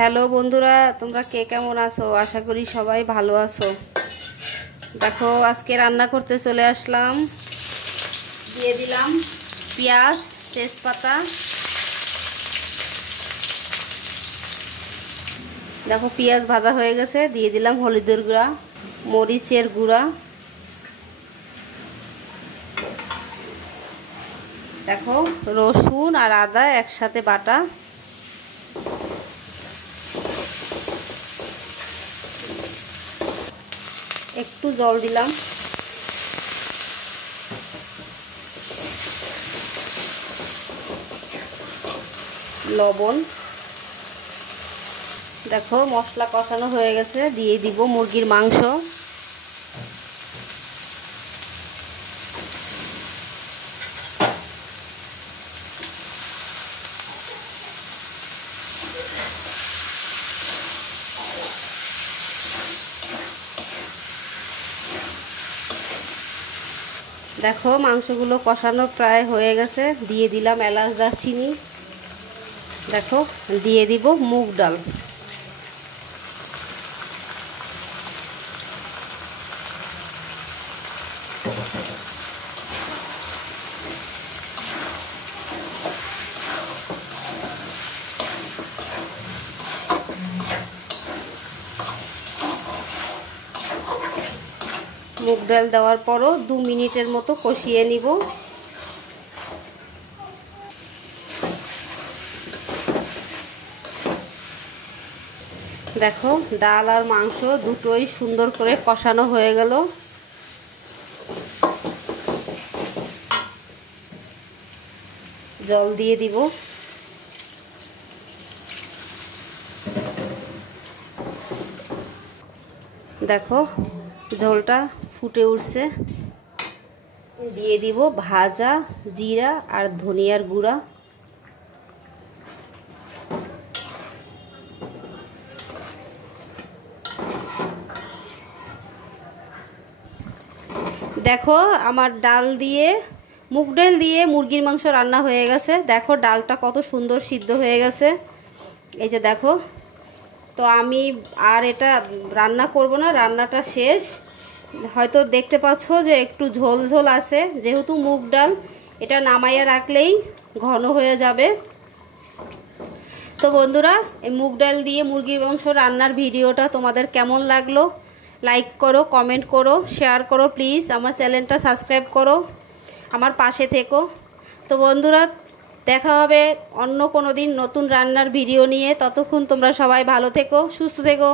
Hello বন্ধুরা, তোমরা কে কেমন আছো? আশা করি সবাই ভালো আছো। দেখো আজকে রান্না করতে চলে আসলাম। দিয়ে দিলাম পেঁয়াজ, তেজপাতা। দেখো পেঁয়াজ ভাজা হয়ে গেছে, দিয়ে দিলাম হলুদের গুঁড়া, মরিচের গুঁড়া। দেখো রসুন আর আদা একসাথে বাটা। একটু জল দিলাম। লবণ। দেখো মশলা কষানো হয়ে গেছে, দিয়ে দিব মুরগির মাংস। দেখো মাংসগুলো কষানো প্রায় হয়ে গেছে, দিয়ে দিলাম এলাচ দারচিনি। দেখো দিয়ে দিব মুগ ডাল। মুগ ডাল দেওয়ার পরও 2 মিনিটের মতো কষিয়ে নিব। দেখো ডাল আর মাংস দুটোই সুন্দর করে কষানো হয়ে গেল। জল দিয়ে দিব। দেখো ঝোলটা ফুটে উঠছে, দিয়ে দিব ভাজা জিরা আর ধনিয়ার গুঁড়া। দেখো আমার ডাল দিয়ে মুগ ডাল দিয়ে মুরগির মাংস রান্না হয়ে গেছে। দেখো ডালটা কত সুন্দর সিদ্ধ হয়ে গেছে। এই যে দেখো, তো আমি আর এটা রান্না করব না, রান্নাটা শেষ। হয়তো দেখতে পাচ্ছ যে একটু ঝোল ঝোল আছে, যেহেতু মুগ ডাল, এটা নামাইয়া রাখলেই ঘন হয়ে যাবে। তো বন্ধুরা, এই মুগ ডাল দিয়ে মুরগির মাংস রান্নার ভিডিওটা তোমাদের কেমন লাগলো? লাইক করো, কমেন্ট করো, শেয়ার করো প্লিজ। আমার চ্যানেলটা সাবস্ক্রাইব করো, আমার পাশে থেকো। তো বন্ধুরা, দেখা হবে অন্য কোনো দিন নতুন রান্নার ভিডিও নিয়ে। ততক্ষণ তোমরা সবাই ভালো থেকো, সুস্থ থেকো।